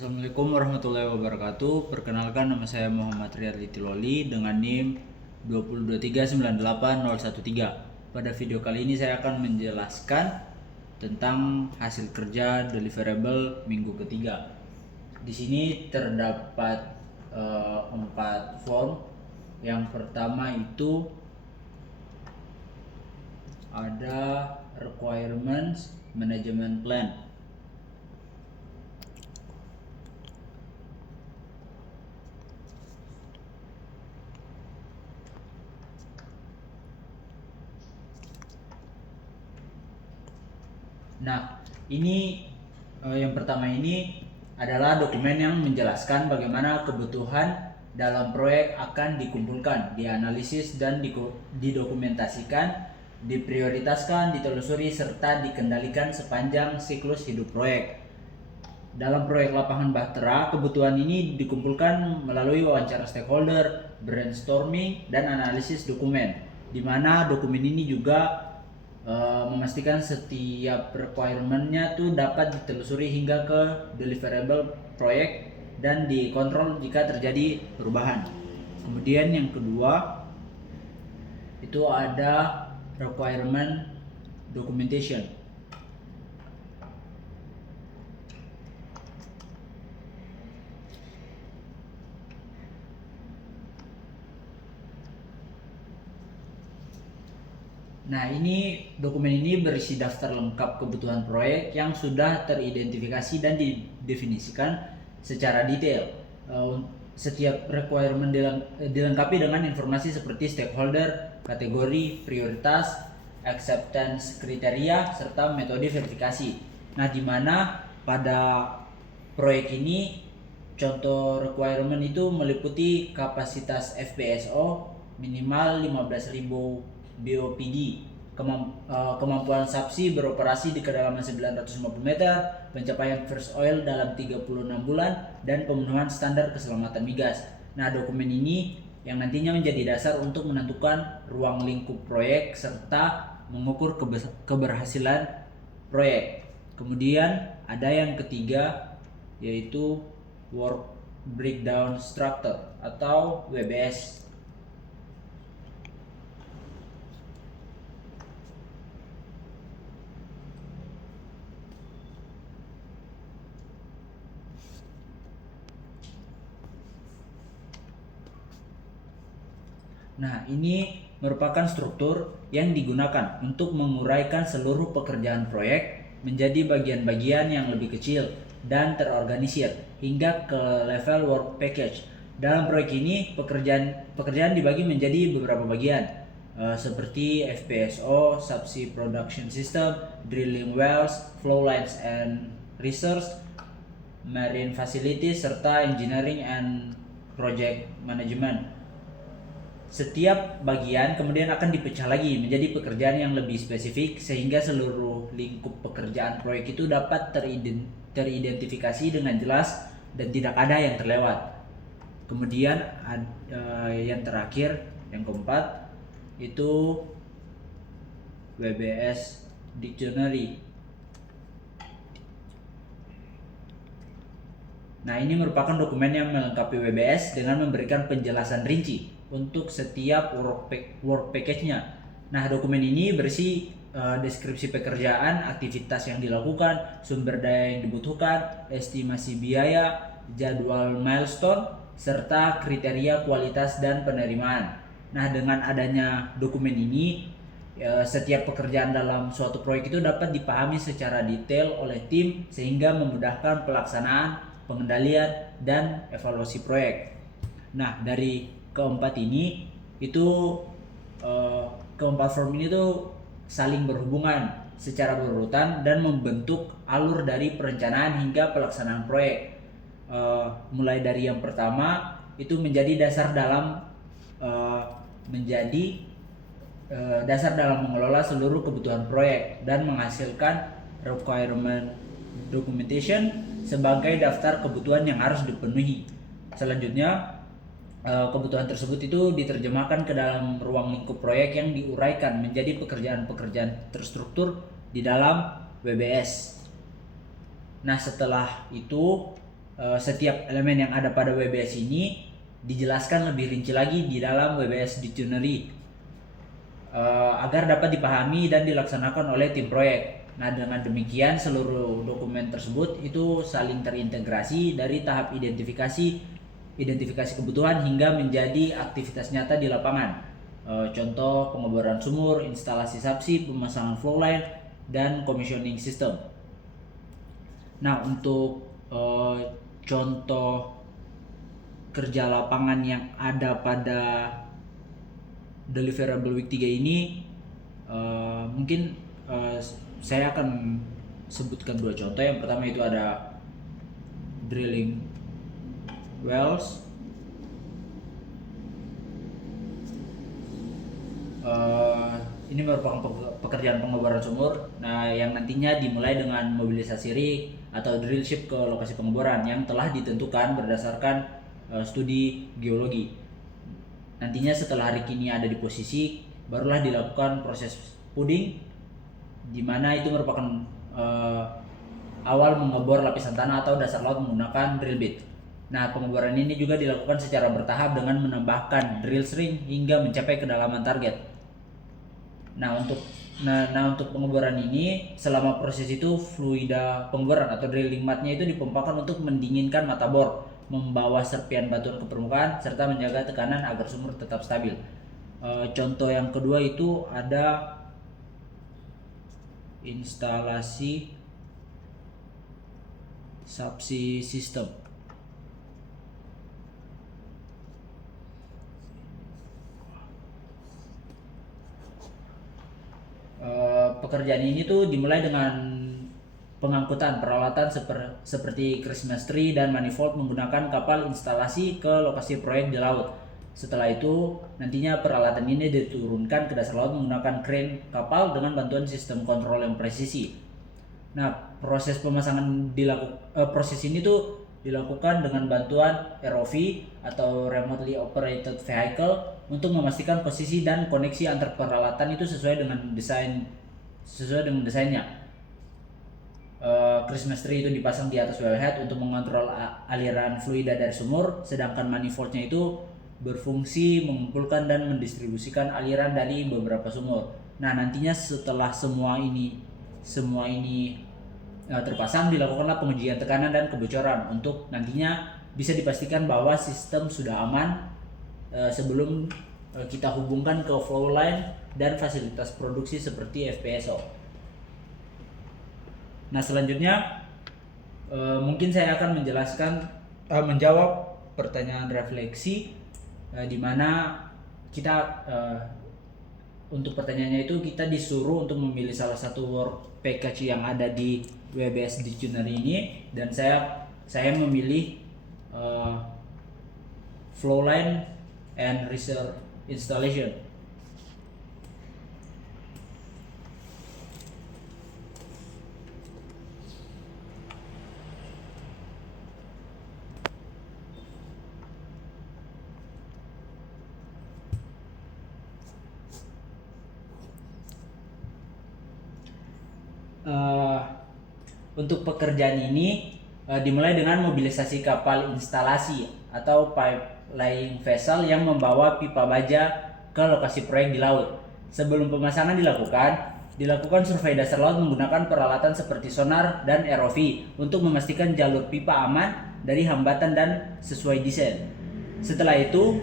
Assalamualaikum warahmatullahi wabarakatuh. Perkenalkan, nama saya Muhammad Riyadli Tiloli dengan NIM 202398013. Pada video kali ini saya akan menjelaskan tentang hasil kerja deliverable minggu ketiga. Di sini terdapat 4 form. Yang pertama itu ada requirements management plan. Nah, ini yang pertama ini adalah dokumen yang menjelaskan bagaimana kebutuhan dalam proyek akan dikumpulkan, dianalisis dan didokumentasikan, diprioritaskan, ditelusuri serta dikendalikan sepanjang siklus hidup proyek. Dalam proyek lapangan Bahtera, kebutuhan ini dikumpulkan melalui wawancara stakeholder, brainstorming, dan analisis dokumen, di mana dokumen ini juga memastikan setiap requirement-nya tuh dapat ditelusuri hingga ke deliverable proyek dan dikontrol jika terjadi perubahan. Kemudian yang kedua itu ada requirement documentation. Nah, ini dokumen ini berisi daftar lengkap kebutuhan proyek yang sudah teridentifikasi dan didefinisikan secara detail. Setiap requirement dilengkapi dengan informasi seperti stakeholder, kategori, prioritas, acceptance kriteria, serta metode verifikasi. Nah, di mana pada proyek ini contoh requirement itu meliputi kapasitas FPSO minimal 15.000 BOPD, kemampuan subsea beroperasi di kedalaman 950 meter, pencapaian first oil dalam 36 bulan, dan pemenuhan standar keselamatan migas. Nah, dokumen ini yang nantinya menjadi dasar untuk menentukan ruang lingkup proyek serta mengukur keberhasilan proyek. Kemudian ada yang ketiga yaitu Work Breakdown Structure atau WBS. Nah, ini merupakan struktur yang digunakan untuk menguraikan seluruh pekerjaan proyek menjadi bagian-bagian yang lebih kecil dan terorganisir hingga ke level work package. Dalam proyek ini, pekerjaan dibagi menjadi beberapa bagian, seperti FPSO, Subsea Production System, Drilling Wells, Flow Lines and Research, Marine Facilities, serta Engineering and Project Management. Setiap bagian kemudian akan dipecah lagi menjadi pekerjaan yang lebih spesifik sehingga seluruh lingkup pekerjaan proyek itu dapat teridentifikasi dengan jelas dan tidak ada yang terlewat. Kemudian yang terakhir, yang keempat itu WBS Dictionary. Nah, ini merupakan dokumen yang melengkapi WBS dengan memberikan penjelasan rinci untuk setiap work package-nya. Nah, dokumen ini berisi deskripsi pekerjaan, aktivitas yang dilakukan, sumber daya yang dibutuhkan, estimasi biaya, jadwal milestone, serta kriteria kualitas dan penerimaan. Nah, dengan adanya dokumen ini, setiap pekerjaan dalam suatu proyek itu dapat dipahami secara detail oleh tim sehingga memudahkan pelaksanaan, pengendalian, dan evaluasi proyek. Nah, dari keempat ini itu keempat form ini tuh saling berhubungan secara berurutan dan membentuk alur dari perencanaan hingga pelaksanaan proyek. Mulai dari yang pertama itu menjadi dasar dalam mengelola seluruh kebutuhan proyek dan menghasilkan requirement documentation sebagai daftar kebutuhan yang harus dipenuhi. Selanjutnya, kebutuhan tersebut itu diterjemahkan ke dalam ruang lingkup proyek yang diuraikan menjadi pekerjaan-pekerjaan terstruktur di dalam WBS. Nah, setelah itu setiap elemen yang ada pada WBS ini dijelaskan lebih rinci lagi di dalam WBS Dictionary agar dapat dipahami dan dilaksanakan oleh tim proyek. Nah, dengan demikian seluruh dokumen tersebut itu saling terintegrasi dari tahap identifikasi kebutuhan hingga menjadi aktivitas nyata di lapangan. Contoh pengeboran sumur, instalasi subsea, pemasangan flow line, dan commissioning system. Nah, untuk contoh kerja lapangan yang ada pada deliverable week 3 ini mungkin saya akan sebutkan 2 contoh. Yang pertama itu ada drilling wells, ini merupakan pekerjaan pengeboran sumur. Nah, yang nantinya dimulai dengan mobilisasi rig atau drill ship ke lokasi pengeboran yang telah ditentukan berdasarkan studi geologi. Nantinya setelah rig ini ada di posisi, barulah dilakukan proses puding, di mana itu merupakan awal mengebor lapisan tanah atau dasar laut menggunakan drill bit. Nah, pengeboran ini juga dilakukan secara bertahap dengan menambahkan drill string hingga mencapai kedalaman target. Nah, untuk pengeboran ini, selama proses itu fluida pengeboran atau drilling mudnya itu dipompakan untuk mendinginkan mata bor, membawa serpian batuan ke permukaan serta menjaga tekanan agar sumur tetap stabil. Contoh yang kedua itu ada instalasi subsea system. Pekerjaan ini tuh dimulai dengan pengangkutan peralatan seperti Christmas tree dan manifold menggunakan kapal instalasi ke lokasi proyek di laut. Setelah itu, nantinya peralatan ini diturunkan ke dasar laut menggunakan crane kapal dengan bantuan sistem kontrol yang presisi. Nah, proses ini tuh dilakukan dengan bantuan ROV atau remotely operated vehicle untuk memastikan posisi dan koneksi antar peralatan itu sesuai dengan desainnya. Christmas tree itu dipasang di atas wellhead untuk mengontrol aliran fluida dari sumur, sedangkan manifoldnya itu berfungsi mengumpulkan dan mendistribusikan aliran dari beberapa sumur. Nah, nantinya setelah semua ini terpasang, dilakukanlah pengujian tekanan dan kebocoran untuk nantinya bisa dipastikan bahwa sistem sudah aman sebelum kita hubungkan ke flow line dan fasilitas produksi seperti FPSO. Nah, selanjutnya mungkin saya akan menjawab pertanyaan refleksi di mana kita untuk pertanyaannya itu kita disuruh untuk memilih salah satu work package yang ada di WBS Dictionary ini, dan saya memilih flow line and reservoir installation. Untuk pekerjaan ini dimulai dengan mobilisasi kapal instalasi atau pipeline vessel yang membawa pipa baja ke lokasi proyek di laut. Sebelum pemasangan dilakukan survei dasar laut menggunakan peralatan seperti sonar dan ROV untuk memastikan jalur pipa aman dari hambatan dan sesuai desain. Setelah itu,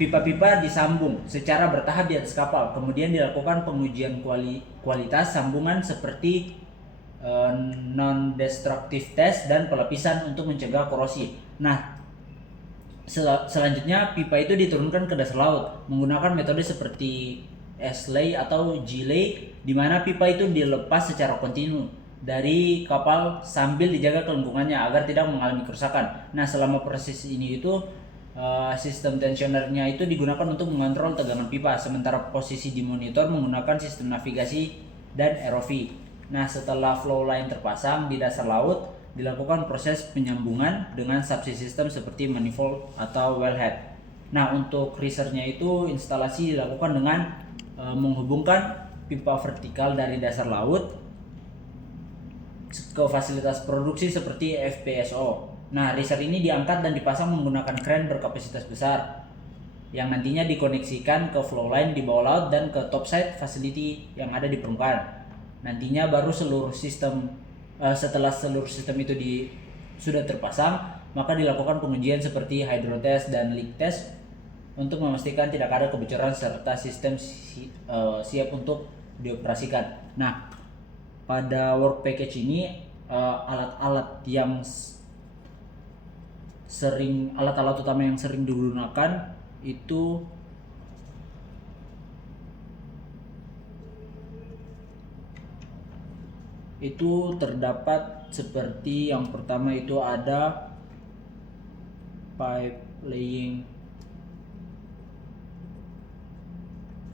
pipa-pipa disambung secara bertahap di atas kapal. Kemudian dilakukan pengujian kualitas sambungan seperti non-destructive test dan pelapisan untuk mencegah korosi. Nah, selanjutnya pipa itu diturunkan ke dasar laut menggunakan metode seperti S-lay atau G-lay, di mana pipa itu dilepas secara kontinu dari kapal sambil dijaga kelengkungannya agar tidak mengalami kerusakan. Nah, selama proses ini itu sistem tensionernya itu digunakan untuk mengontrol tegangan pipa, sementara posisi di monitor menggunakan sistem navigasi dan ROV. Nah, setelah flow line terpasang di dasar laut, dilakukan proses penyambungan dengan subsea system seperti manifold atau wellhead. Nah, untuk risernya itu instalasi dilakukan dengan menghubungkan pipa vertikal dari dasar laut ke fasilitas produksi seperti FPSO. Nah, riser ini diangkat dan dipasang menggunakan kren berkapasitas besar yang nantinya dikoneksikan ke flow line di bawah laut dan ke topside facility yang ada di permukaan. Nantinya baru setelah seluruh sistem itu sudah terpasang, maka dilakukan pengujian seperti hydrotest dan leak test untuk memastikan tidak ada kebocoran serta sistem siap untuk dioperasikan. Nah, pada work package ini alat-alat utama yang sering digunakan itu terdapat seperti yang pertama itu ada pipe laying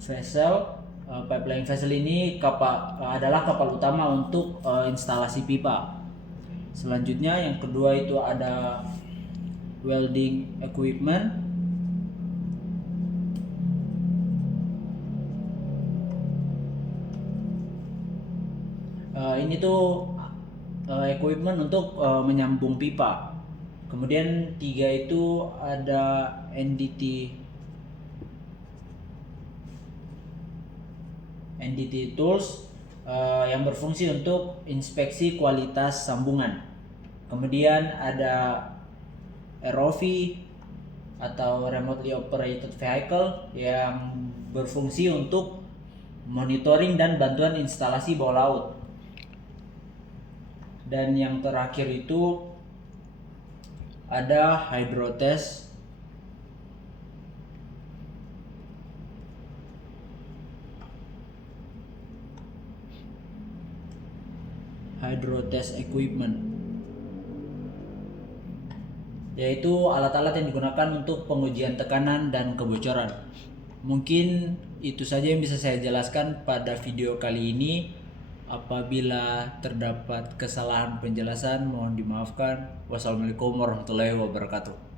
vessel. Pipeline vessel ini adalah kapal utama untuk instalasi pipa. Selanjutnya yang kedua itu ada welding equipment. Ini tuh equipment untuk menyambung pipa. Kemudian tiga itu ada NDT tools yang berfungsi untuk inspeksi kualitas sambungan. Kemudian ada ROV atau remotely operated vehicle yang berfungsi untuk monitoring dan bantuan instalasi bawah laut. Dan yang terakhir itu ada hydrotest equipment, yaitu alat-alat yang digunakan untuk pengujian tekanan dan kebocoran. Mungkin itu saja yang bisa saya jelaskan pada video kali ini. Apabila terdapat kesalahan penjelasan, mohon dimaafkan. Wassalamualaikum warahmatullahi wabarakatuh.